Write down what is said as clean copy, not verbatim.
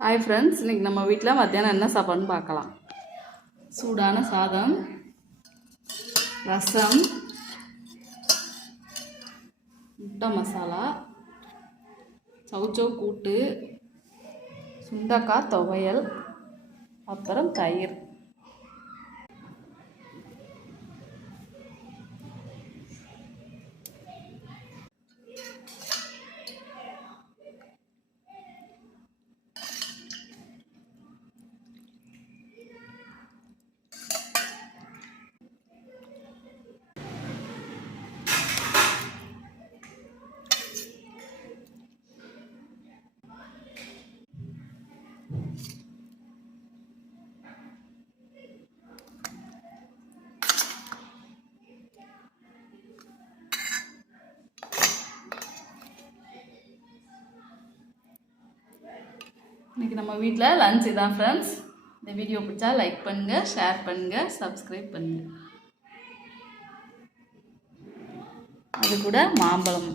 Hi friends, இன்றைக்கி நம்ம வீட்டில் மத்தியானம் என்ன சாப்பாடுன்னு பார்க்கலாம். சூடான சாதம், ரசம், முட்டை மசாலா, சௌச்சௌ கூட்டு, சுண்டக்காய் துவையல், அப்புறம் தயிர். இன்றைக்கி நம்ம வீட்டில் லஞ்ச் தான் ஃப்ரெண்ட்ஸ். இந்த வீடியோ பிடிச்சா லைக் பண்ணுங்கள், ஷேர் பண்ணுங்கள், சப்ஸ்கிரைப் பண்ணுங்கள். அது கூட மாம்பழம்.